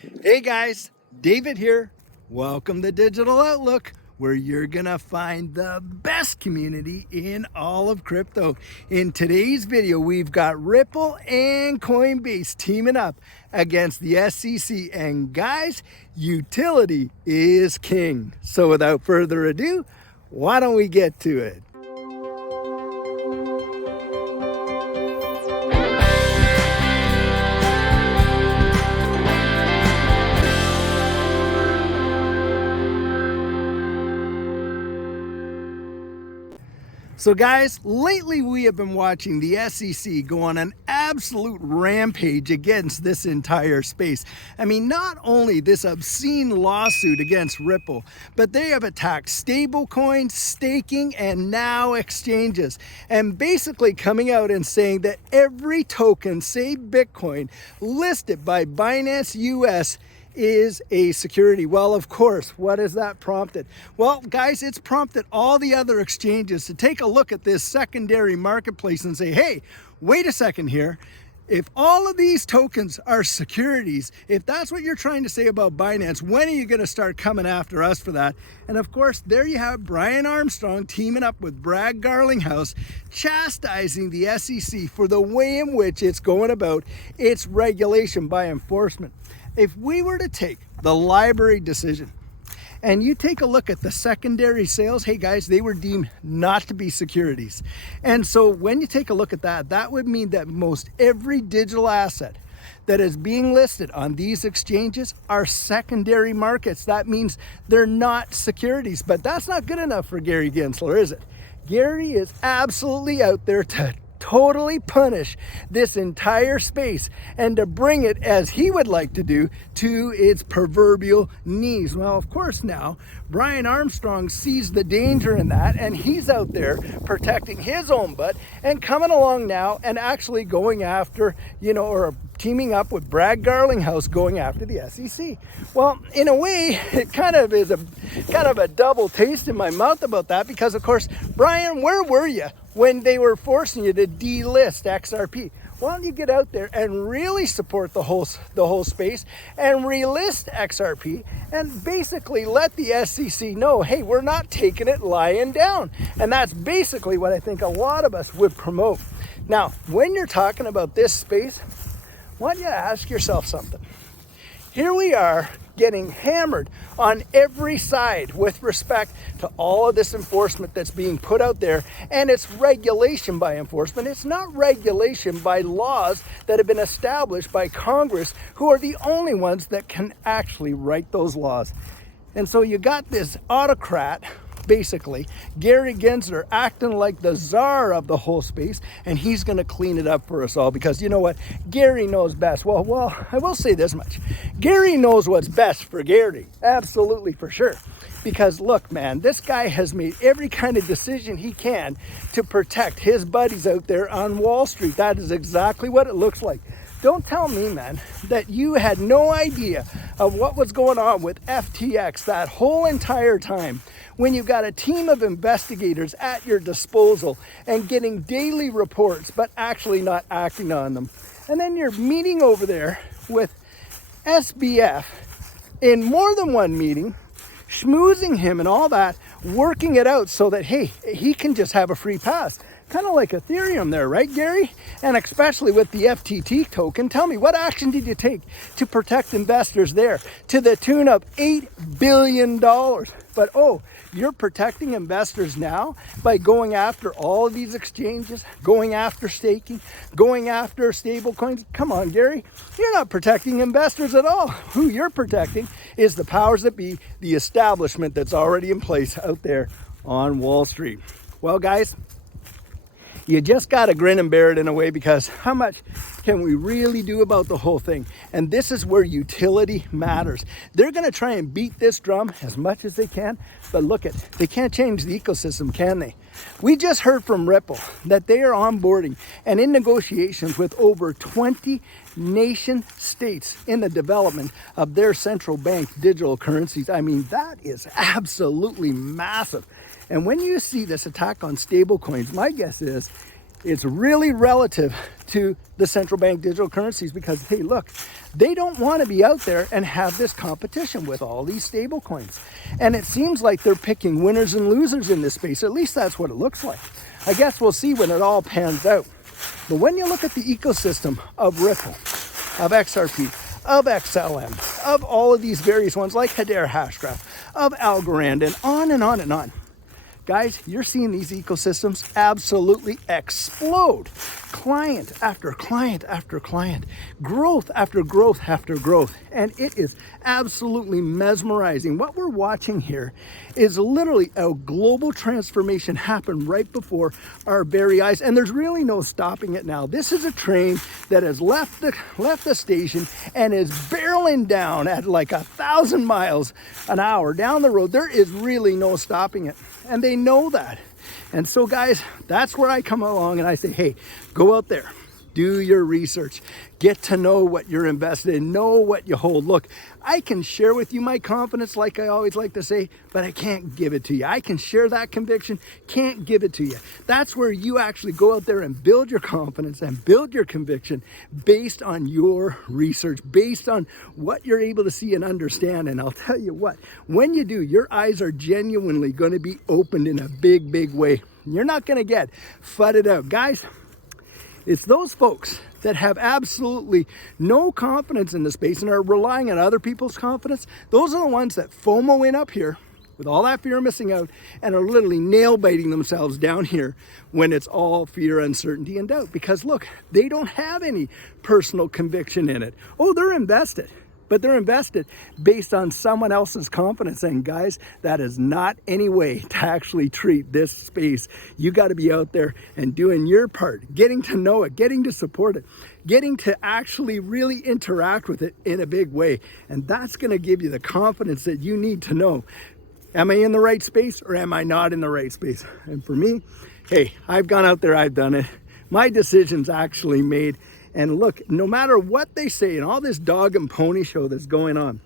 Hey guys, David here. Welcome to Digital Outlook, where you're gonna find the best community in all of crypto. In today's video, we've got Ripple and Coinbase teaming up against the SEC. And guys, utility is king. So without further ado, why don't we get to it? So guys, lately we have been watching the SEC go on an absolute rampage against this entire space. I mean, not only this obscene lawsuit against Ripple, but they have attacked stablecoins, staking, and now exchanges. And basically coming out and saying that every token, save Bitcoin, listed by Binance US is a security. Well, of course, what has that prompted? Well, guys, it's prompted all the other exchanges to take a look at this secondary marketplace and say, hey, wait a second here. If all of these tokens are securities, if that's what you're trying to say about Binance, when are you going to start coming after us for that? And of course, there you have Brian Armstrong teaming up with Brad Garlinghouse, chastising the SEC for the way in which it's going about its regulation by enforcement. If we were to take the library decision and you take a look at the secondary sales, hey guys, they were deemed not to be securities. And so when you take a look at that, that would mean that most every digital asset that is being listed on these exchanges are secondary markets. That means they're not securities, but that's not good enough for Gary Gensler, is it? Gary is absolutely out there to totally punish this entire space and to bring it, as he would like to do, to its proverbial knees. Well, of course, now Brian Armstrong sees the danger in that, and he's out there protecting his own butt and coming along now and actually going after, or teaming up with Brad Garlinghouse going after the SEC. Well, in a way, it kind of is a double taste in my mouth about that, because of course, Brian, where were you when they were forcing you to delist XRP? Why don't you get out there and really support the whole space and relist XRP and basically let the SEC know, hey, we're not taking it lying down. And that's basically what I think a lot of us would promote. Now, when you're talking about this space, why don't you ask yourself something? Here we are getting hammered on every side with respect to all of this enforcement that's being put out there, and it's regulation by enforcement. It's not regulation by laws that have been established by Congress, who are the only ones that can actually write those laws. And so you got this autocrat, basically, Gary Gensler, acting like the czar of the whole space, and he's going to clean it up for us all, because you know what? Gary knows best. Well, I will say this much. Gary knows what's best for Gary. Absolutely, for sure. Because look, man, this guy has made every kind of decision he can to protect his buddies out there on Wall Street. That is exactly what it looks like. Don't tell me, man, that you had no idea of what was going on with FTX that whole entire time, when you got a team of investigators at your disposal and getting daily reports, but actually not acting on them. And then you're meeting over there with SBF in more than one meeting, schmoozing him and all that, working it out so that, hey, he can just have a free pass. Kind of like Ethereum there, right, Gary? And especially with the FTT token. Tell me, what action did you take to protect investors there to the tune of $8 billion? But you're protecting investors now by going after all of these exchanges, going after staking, going after stable coins. Come on, Gary, you're not protecting investors at all. Who you're protecting is the powers that be, the establishment that's already in place out there on Wall Street. Well, guys, you just got to grin and bear it in a way, because how much can we really do about the whole thing? And this is where utility matters. They're going to try and beat this drum as much as they can, but look at, they can't change the ecosystem, can they? We just heard from Ripple that they are onboarding and in negotiations with over 20 nation states in the development of their central bank digital currencies. I mean, that is absolutely massive. And when you see this attack on stablecoins, my guess is it's really relative to the central bank digital currencies because, hey, look, they don't want to be out there and have this competition with all these stable coins. And it seems like they're picking winners and losers in this space. At least that's what it looks like. I guess we'll see when it all pans out. But when you look at the ecosystem of Ripple, of XRP, of XLM, of all of these various ones like Hedera Hashgraph, of Algorand, and on and on and on, guys, you're seeing these ecosystems absolutely explode. Client after client after client, growth after growth after growth. And it is absolutely mesmerizing. What we're watching here is literally a global transformation happen right before our very eyes. And there's really no stopping it now. This is a train that has left the station and is barreling down at like 1,000 miles an hour down the road. There is really no stopping it. And they know that. And so, guys, that's where I come along and I say, hey, go out there, do your research, get to know what you're invested in, know what you hold. Look, I can share with you my confidence, like I always like to say, but I can't give it to you. I can share that conviction, can't give it to you. That's where you actually go out there and build your confidence and build your conviction based on your research, based on what you're able to see and understand. And I'll tell you what, when you do, your eyes are genuinely going to be opened in a big, big way. You're not going to get fudded out. Guys, it's those folks that have absolutely no confidence in the space and are relying on other people's confidence. Those are the ones that FOMO in up here with all that fear of missing out and are literally nail biting themselves down here when it's all fear, uncertainty, and doubt. Because look, they don't have any personal conviction in it. Oh, they're invested. But they're invested based on someone else's confidence. And guys, that is not any way to actually treat this space. You got to be out there and doing your part, getting to know it, getting to support it, getting to actually really interact with it in a big way. And that's going to give you the confidence that you need to know, am I in the right space or am I not in the right space? And for me, hey, I've gone out there, I've done it. My decision's actually made. And look, no matter what they say and all this dog and pony show that's going on,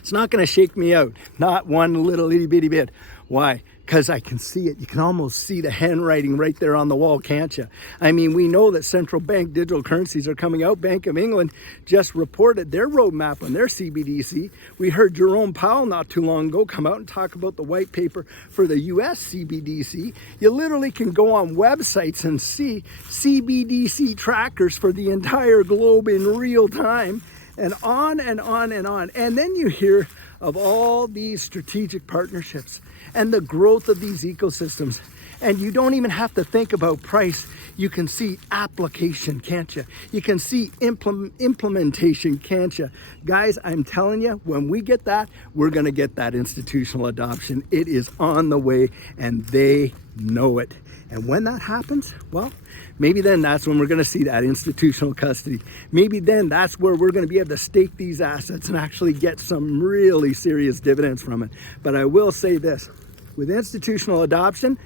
it's not going to shake me out. Not one little itty bitty bit. Why? Because I can see it. You can almost see the handwriting right there on the wall, can't you? I mean, we know that central bank digital currencies are coming out. Bank of England just reported their roadmap on their CBDC. We heard Jerome Powell not too long ago come out and talk about the white paper for the US CBDC. You literally can go on websites and see CBDC trackers for the entire globe in real time, and on and on and on. And then you hear of all these strategic partnerships and the growth of these ecosystems. And you don't even have to think about price. You can see application, can't you? You can see implementation, can't you? Guys, I'm telling you, when we get that, we're going to get that institutional adoption. It is on the way, and they know it. And when that happens, well, maybe then that's when we're going to see that institutional custody. Maybe then that's where we're going to be able to stake these assets and actually get some really serious dividends from it. But I will say this, with institutional adoption,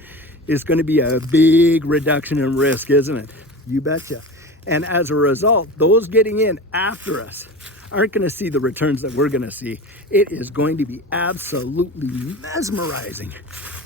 it's going to be a big reduction in risk, isn't it? You betcha. And as a result, those getting in after us aren't going to see the returns that we're going to see. It is going to be absolutely mesmerizing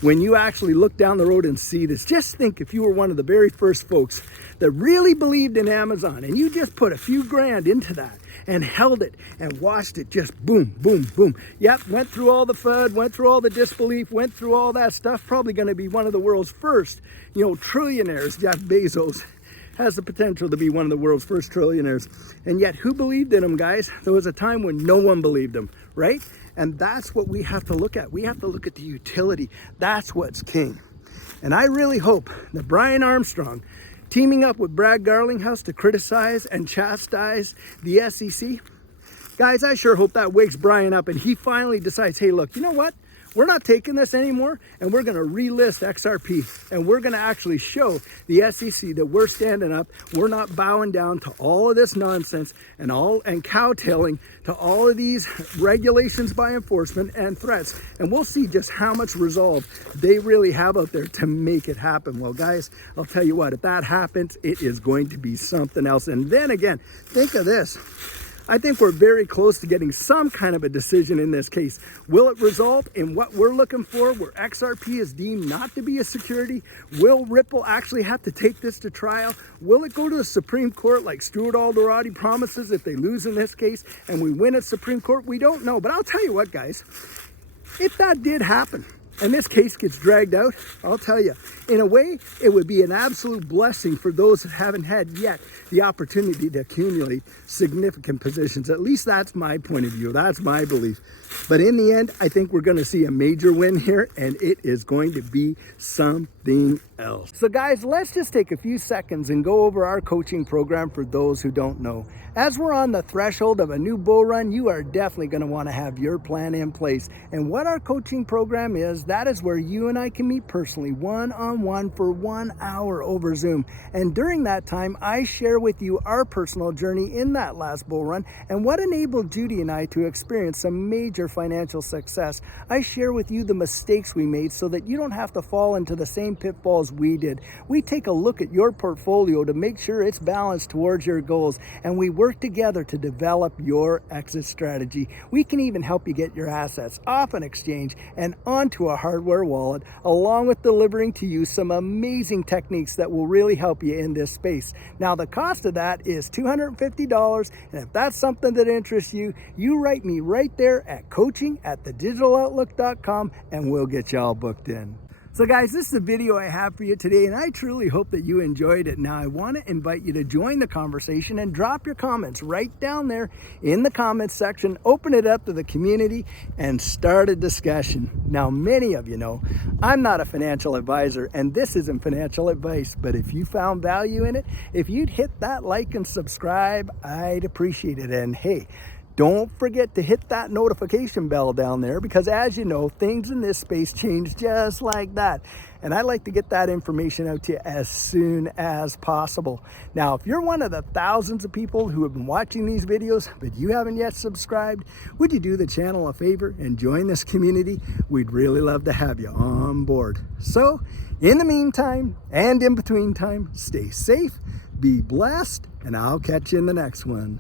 when you actually look down the road and see this. Just think if you were one of the very first folks that really believed in Amazon and you just put a few grand into that and held it and watched it just boom, boom, boom. Yep, went through all the FUD, went through all the disbelief, went through all that stuff. Probably going to be one of the world's first, trillionaires. Jeff Bezos has the potential to be one of the world's first trillionaires. And yet, who believed in him, guys? There was a time when no one believed him, right? And that's what we have to look at. We have to look at the utility. That's what's king. And I really hope that Brian Armstrong, teaming up with Brad Garlinghouse to criticize and chastise the SEC, guys, I sure hope that wakes Brian up and he finally decides, hey, look, you know what? We're not taking this anymore, and we're going to relist XRP, and we're going to actually show the SEC that we're standing up. We're not bowing down to all of this nonsense and cowtailing to all of these regulations by enforcement and threats. And we'll see just how much resolve they really have out there to make it happen. Well, guys, I'll tell you what, if that happens, it is going to be something else. And then again, think of this. I think we're very close to getting some kind of a decision in this case. Will it result in what we're looking for, where XRP is deemed not to be a security? Will Ripple actually have to take this to trial? Will it go to the Supreme Court like Stuart Alderati promises if they lose in this case and we win at Supreme Court? We don't know. But I'll tell you what, guys, if that did happen, and this case gets dragged out, I'll tell you, in a way, it would be an absolute blessing for those that haven't had yet the opportunity to accumulate significant positions. At least that's my point of view. That's my belief. But in the end, I think we're going to see a major win here, and it is going to be something else. So guys, let's just take a few seconds and go over our coaching program for those who don't know. As we're on the threshold of a new bull run, you are definitely going to want to have your plan in place. And what our coaching program is, that is where you and I can meet personally, one-on-one for 1 hour over Zoom. And during that time, I share with you our personal journey in that last bull run and what enabled Judy and I to experience some major financial success. I share with you the mistakes we made so that you don't have to fall into the same pitfalls we did. We take a look at your portfolio to make sure it's balanced towards your goals, and we work together to develop your exit strategy. We can even help you get your assets off an exchange and onto a hardware wallet, along with delivering to you some amazing techniques that will really help you in this space. Now, the cost of that is $250, and if that's something that interests you, you write me right there at coaching@thedigitaloutlook.com and we'll get you all booked in. So guys, this is the video I have for you today, and I truly hope that you enjoyed it. Now, I want to invite you to join the conversation and drop your comments right down there in the comments section. Open it up to the community and start a discussion. Now, many of you know I'm not a financial advisor, and this isn't financial advice, but if you found value in it, if you'd hit that like and subscribe, I'd appreciate it. And hey, don't forget to hit that notification bell down there, because as you know, things in this space change just like that. And I like to get that information out to you as soon as possible. Now, if you're one of the thousands of people who have been watching these videos, but you haven't yet subscribed, would you do the channel a favor and join this community? We'd really love to have you on board. So in the meantime and in between time, stay safe, be blessed, and I'll catch you in the next one.